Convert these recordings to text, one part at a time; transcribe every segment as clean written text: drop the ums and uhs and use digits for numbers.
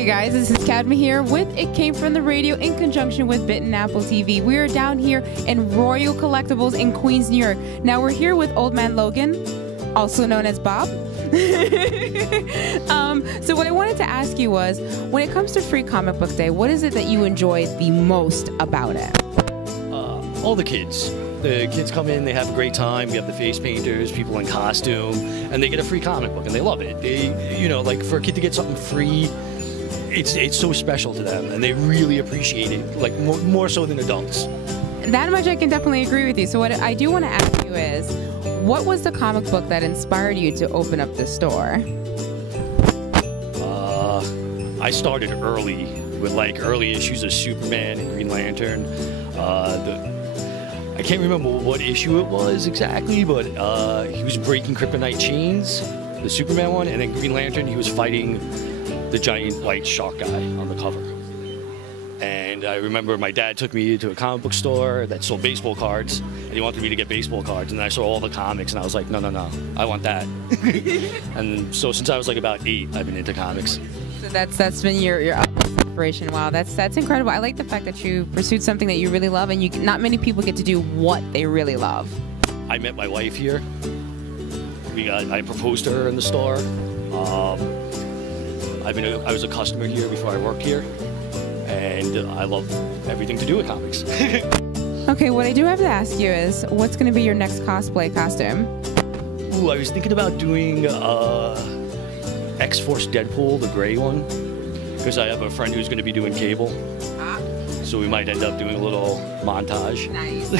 Hey guys, this is Cadma here with It Came From The Radio in conjunction with Bitten Apple TV. We are down here in Royal Collectibles in Queens, New York. Now we're here with Old Man Logan, also known as Bob. So what I wanted to ask you was, when it comes to Free Comic Book Day, what is it that you enjoy the most about it? All the kids. The kids come in, they have a great time. We have the face painters, people in costume, and they get a free comic book, and they love it. They, you know, like for a kid to get something free, it's so special to them, and they really appreciate it, like more so than adults. That much I can definitely agree with you. So what I do want to ask you is, what was the comic book that inspired you to open up the store? I started early with like early issues of Superman and Green Lantern. I can't remember what issue it was exactly, but he was breaking kryptonite chains, the Superman one, and then Green Lantern, he was fighting the giant white shark guy on the cover. And I remember my dad took me to a comic book store that sold baseball cards, and he wanted me to get baseball cards, and I saw all the comics, and I was like, no, I want that. And so since I was like about 8, I've been into comics. So that's been your inspiration. Wow, that's incredible. I like the fact that you pursued something that you really love, and not many people get to do what they really love. I met my wife here. I proposed to her in the store. I was a customer here before I worked here, and I love everything to do with comics. Okay, what I do have to ask you is, what's going to be your next cosplay costume? Ooh, I was thinking about doing X-Force Deadpool, the gray one, because I have a friend who's going to be doing Cable. So we might end up doing a little montage. Nice.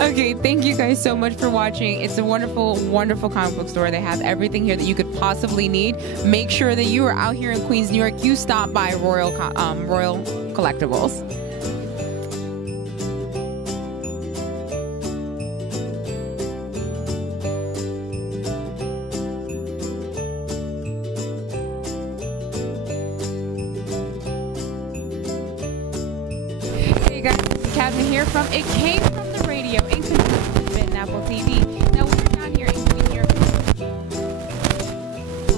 Okay, thank you guys so much for watching. It's a wonderful, wonderful comic book store. They have everything here that you could possibly need. Make sure that you are out here in Queens, New York. You stop by Royal Collectibles. Hey guys, this is Cadma here from It Came From The Radio in conjunction with Bitten Apple TV. Now we're down here in Queens, New York.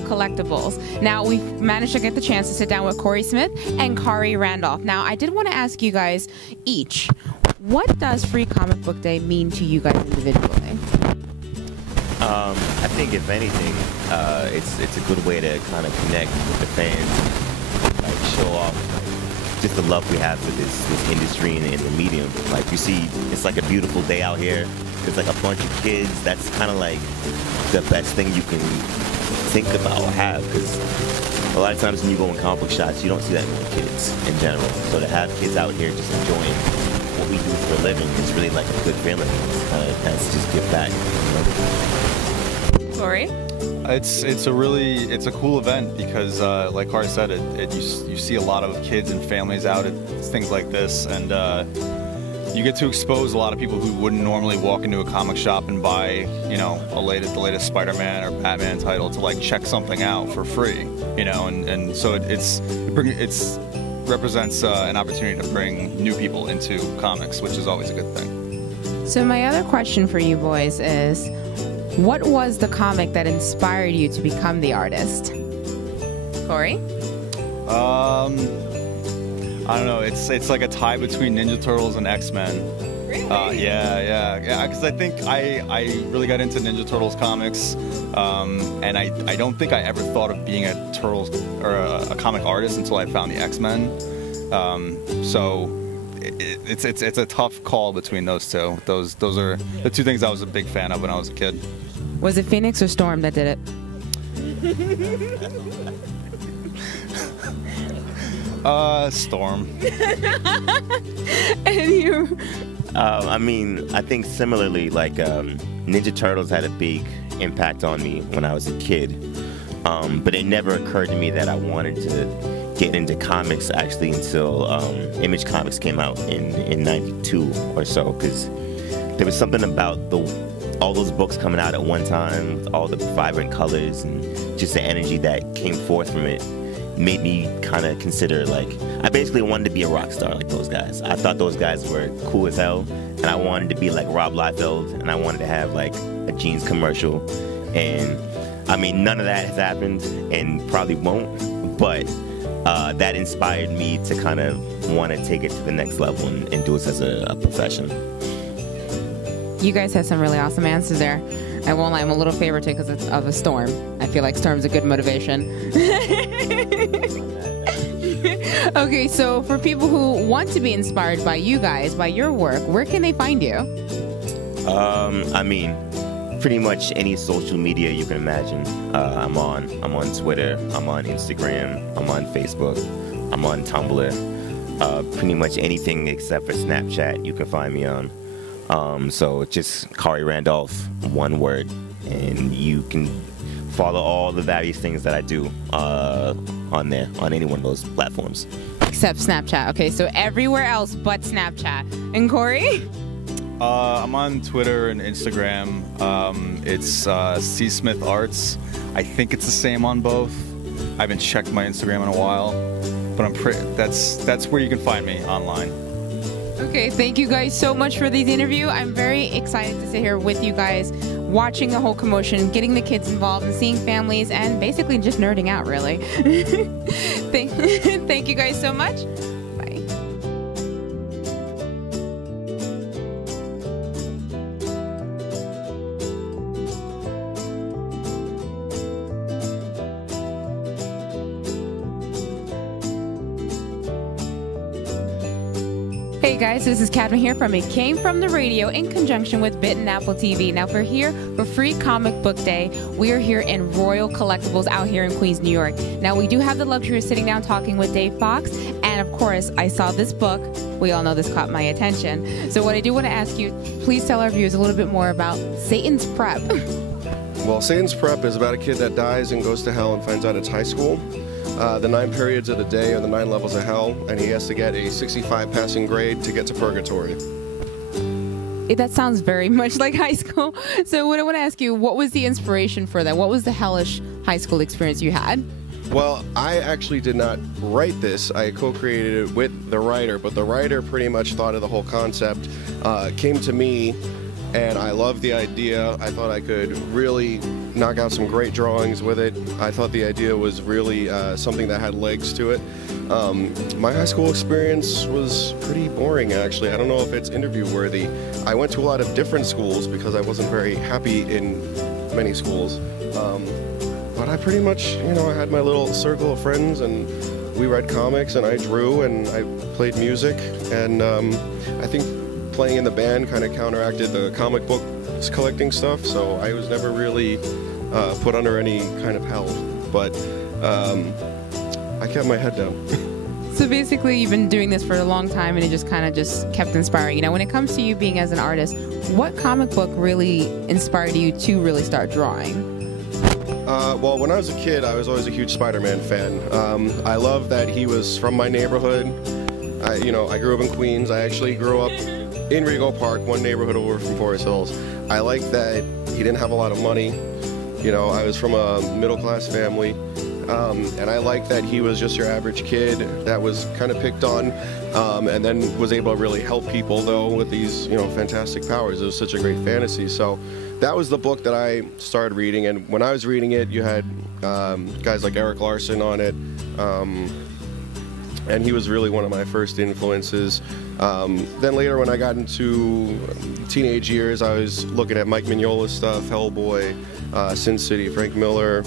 Collectibles. Now we've managed to get the chance to sit down with Cory Smith and Khary Randolph. Now I did want to ask you guys each, what does Free Comic Book Day mean to you guys individually? I think if anything, it's a good way to kind of connect with the fans, like show off just the love we have for this industry and the medium. Like you see, it's like a beautiful day out here. There's like a bunch of kids. That's kind of like the best thing you can think about or have, because a lot of times when you go in comic book shops, you don't see that many kids in general. So to have kids out here just enjoying what we do for a living is really like a good feeling. That's just give back. Cory? It's a cool event because, like Khary said, you see a lot of kids and families out at things like this, and you get to expose a lot of people who wouldn't normally walk into a comic shop and buy, you know, the latest Spider-Man or Batman title to like check something out for free, you know, and so it represents an opportunity to bring new people into comics, which is always a good thing. So my other question for you boys is, what was the comic that inspired you to become the artist? Cory? I don't know. It's like a tie between Ninja Turtles and X-Men. Really? Yeah. Because I think I really got into Ninja Turtles comics, and I don't think I ever thought of being a Turtles or a comic artist until I found the X-Men. So it's a tough call between those two. Those are the two things I was a big fan of when I was a kid. Was it Phoenix or Storm that did it? Storm. And you? I mean, I think similarly, like Ninja Turtles had a big impact on me when I was a kid, but it never occurred to me that I wanted to get into comics actually until Image Comics came out in '92 or so, because there was something about all those books coming out at one time with all the vibrant colors and just the energy that came forth from it made me kind of consider, like, I basically wanted to be a rock star like those guys. I thought those guys were cool as hell, and I wanted to be like Rob Liefeld, and I wanted to have like a jeans commercial. And I mean, none of that has happened and probably won't, but that inspired me to kind of want to take it to the next level and do this as a profession. You guys have some really awesome answers there. I won't lie, I'm a little favorited because it's of a storm. I feel like storm's a good motivation. Okay, so for people who want to be inspired by you guys, by your work, where can they find you? I mean, pretty much any social media you can imagine. I'm on Twitter, I'm on Instagram, I'm on Facebook, I'm on Tumblr. Pretty much anything except for Snapchat you can find me on. So just Khary Randolph, one word, and you can follow all the various things that I do on there, on any one of those platforms. Except Snapchat. Okay, so everywhere else but Snapchat. And Cory? I'm on Twitter and Instagram. It's C Smith Arts. I think it's the same on both. I haven't checked my Instagram in a while, but that's where you can find me online. Okay, thank you guys so much for this interview. I'm very excited to sit here with you guys, watching the whole commotion, getting the kids involved, and seeing families, and basically just nerding out, really. Thank you guys so much. Bye. Hey guys, this is Cadma here from It Came From the Radio in conjunction with Bitten Apple TV. Now we're here for Free Comic Book Day. We are here in Royal Collectibles out here in Queens, New York. Now we do have the luxury of sitting down talking with Dave Fox, and of course I saw this book. We all know this caught my attention. So what I do want to ask you, please tell our viewers a little bit more about Satan's Prep. Well, Satan's Prep is about a kid that dies and goes to hell and finds out it's high school. The 9 periods of the day are the 9 levels of hell, and he has to get a 65 passing grade to get to purgatory. That sounds very much like high school. So what I want to ask you, what was the inspiration for that? What was the hellish high school experience you had? Well, I actually did not write this. I co-created it with the writer, but the writer pretty much thought of the whole concept, came to me, and I loved the idea. I thought I could really knock out some great drawings with it. I thought the idea was really something that had legs to it. My high school experience was pretty boring, actually. I don't know if it's interview worthy. I went to a lot of different schools because I wasn't very happy in many schools. But I pretty much, I had my little circle of friends, and we read comics, and I drew, and I played music, and I think playing in the band kind of counteracted the comic book collecting stuff, so I was never really put under any kind of hell, but I kept my head down. So basically you've been doing this for a long time, and it just kind of just kept inspiring. When it comes to you being as an artist, what comic book really inspired you to really start drawing? Well, when I was a kid, I was always a huge Spider-Man fan. I love that he was from my neighborhood. I grew up in Queens. I actually grew up in Regal Park, one neighborhood over from Forest Hills. I like that he didn't have a lot of money. I was from a middle-class family, and I like that he was just your average kid that was kind of picked on, and then was able to really help people, though, with these, fantastic powers. It was such a great fantasy. So that was the book that I started reading, and when I was reading it, you had guys like Eric Larson on it, and he was really one of my first influences. Then later, when I got into teenage years, I was looking at Mike Mignola's stuff, Hellboy, Sin City, Frank Miller,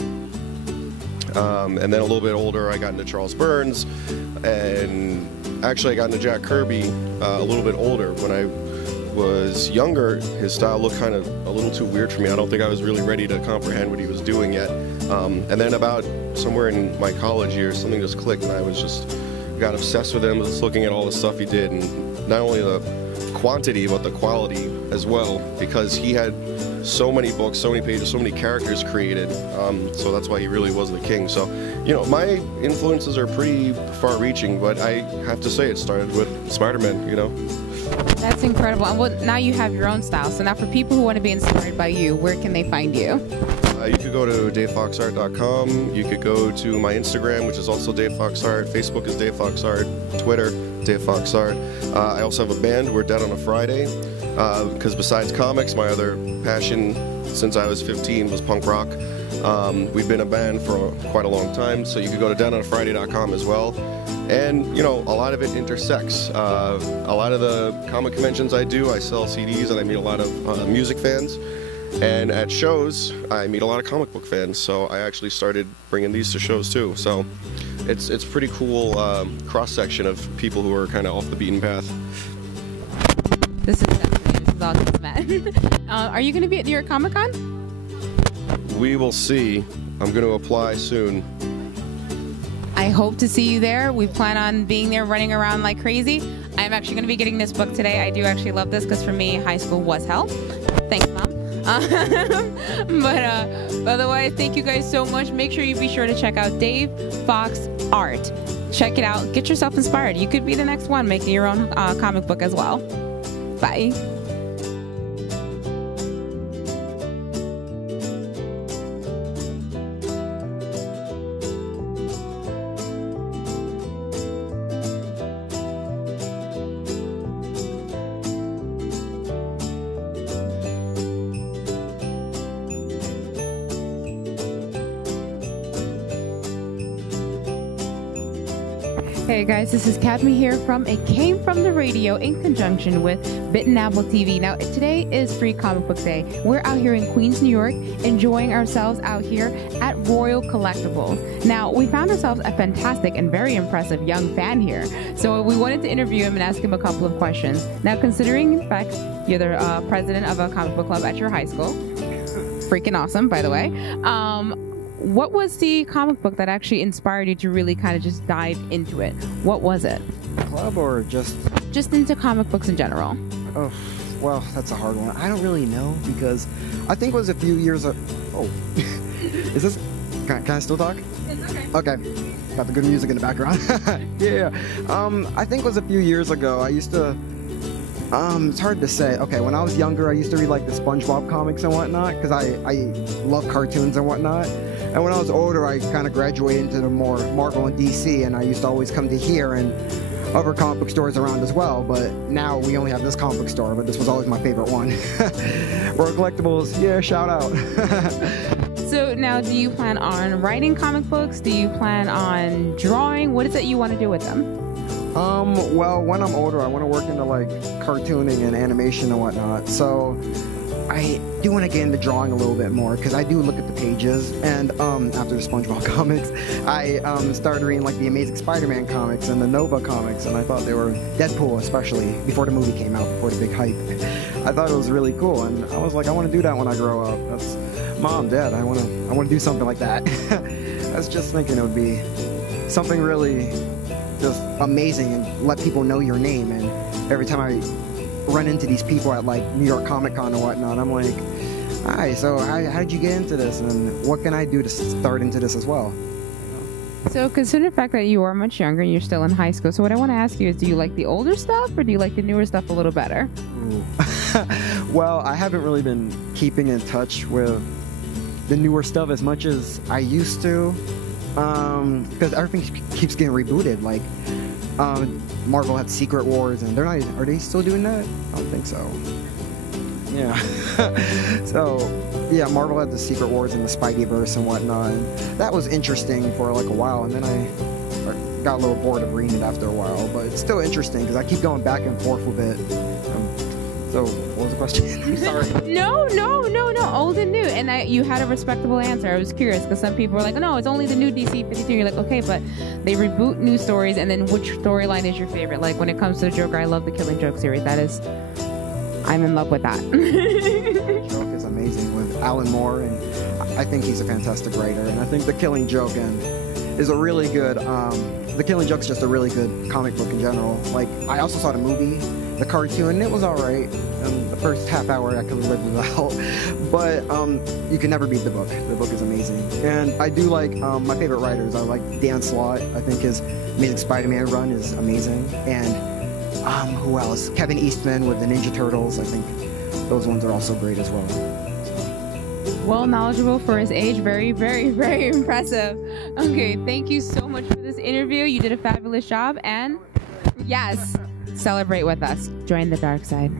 and then a little bit older, I got into Charles Burns, and actually I got into Jack Kirby a little bit older. When I was younger, his style looked kind of a little too weird for me. I don't think I was really ready to comprehend what he was doing yet. And then about somewhere in my college years, something just clicked, and I was just got obsessed with him, just looking at all the stuff he did, and not only the quantity but the quality as well, because he had so many books, so many pages, so many characters created, so that's why he really was the king. So my influences are pretty far-reaching, but I have to say it started with Spider-Man. That's incredible. And now you have your own style. So now for people who want to be inspired by you, where can they find you? You could go to DaveFoxArt.com. You could go to my Instagram, which is also Dave Fox Art. Facebook is Dave Fox Art. Twitter, Dave Fox Art. I also have a band. We're Dead on a Friday. Because besides comics, my other passion since I was 15 was punk rock. We've been a band for quite a long time, so you can go to downonafriday.com as well. And, you know, a lot of it intersects. A lot of the comic conventions I do, I sell CDs and I meet a lot of music fans. And at shows, I meet a lot of comic book fans, so I actually started bringing these to shows too. So it's pretty cool cross-section of people who are kind of off the beaten path. This is all just met. Are you going to be at New York Comic Con? We will see. I'm going to apply soon. I hope to see you there. We plan on being there, running around like crazy. I'm actually going to be getting this book today. I do actually love this because for me, high school was hell. Thanks, Mom. But otherwise, thank you guys so much. Make sure you be sure to check out Dave Fox Art. Check it out. Get yourself inspired. You could be the next one making your own comic book as well. Bye. Hey guys, this is Cadma here from It Came From The Radio in conjunction with Bitten Apple TV. Now, today is Free Comic Book Day. We're out here in Queens, New York, enjoying ourselves out here at Royal Collectibles. Now, we found ourselves a fantastic and very impressive young fan here. So we wanted to interview him and ask him a couple of questions. Now, considering, in fact, you're the president of a comic book club at your high school, freaking awesome, by the way. What was the comic book that actually inspired you to really kind of just dive into it? What was it? Club or just into comic books in general? Oh, well, that's a hard one. I don't really know because I think it was a few years ago. Oh, is this? Can I still talk? It's okay. Okay, got the good music in the background. Yeah. I think it was a few years ago. I used to. It's hard to say. Okay, when I was younger, I used to read like the SpongeBob comics and whatnot because I love cartoons and whatnot. And when I was older, I kind of graduated into the more Marvel and DC, and I used to always come to here and other comic book stores around as well. But now we only have this comic book store, but this was always my favorite one. Royal Collectibles, yeah, shout out. So now, do you plan on writing comic books? Do you plan on drawing? What is it you want to do with them? Well, when I'm older, I want to work into like cartooning and animation and whatnot. So I do want to get into drawing a little bit more because I do look at the pages. And after the SpongeBob comics, I started reading like the Amazing Spider-Man comics and the Nova comics, and I thought they were Deadpool, especially before the movie came out, before the big hype. I thought it was really cool, and I was like, I want to do that when I grow up. That's Mom, Dad. I want to do something like that. I was just thinking it would be something really just amazing and let people know your name. And every time I run into these people at like New York Comic Con and whatnot, I'm like, hi, so how did you get into this, and what can I do to start into this as well? So consider the fact that you are much younger and you're still in high school. So what I want to ask you is, do you like the older stuff or do you like the newer stuff a little better? Well, I haven't really been keeping in touch with the newer stuff as much as I used to, because everything keeps getting rebooted. Like Marvel had Secret Wars, and are they still doing that? I don't think so. Yeah. So yeah, Marvel had the Secret Wars and the Spideyverse and whatnot, and that was interesting for like a while, and then I got a little bored of reading it after a while, but it's still interesting because I keep going back and forth with it. So what was the question? I'm sorry. No, old and new. And you had a respectable answer. I was curious because some people were like, oh, no, it's only the new DC 52. You're like, okay, but they reboot new stories, and then which storyline is your favorite? Like when it comes to the Joker, I love the Killing Joke series. I'm in love with that. Joke is amazing with Alan Moore, and I think he's a fantastic writer. And I think the Killing Joke is a really good. The Killing Joke's just a really good comic book in general. Like I also saw the movie, the cartoon, and it was all right. The first half hour I could have lived without, but you can never beat the book. The book is amazing, and I do like my favorite writers. I like Dan Slott. I think his Amazing Spider-Man run is amazing, and who else? Kevin Eastman with the Ninja Turtles. I think those ones are also great as well. Well knowledgeable for his age. Very, very, very impressive. Okay, thank you so much for this interview. You did a fabulous job, and yes, celebrate with us. Join the dark side.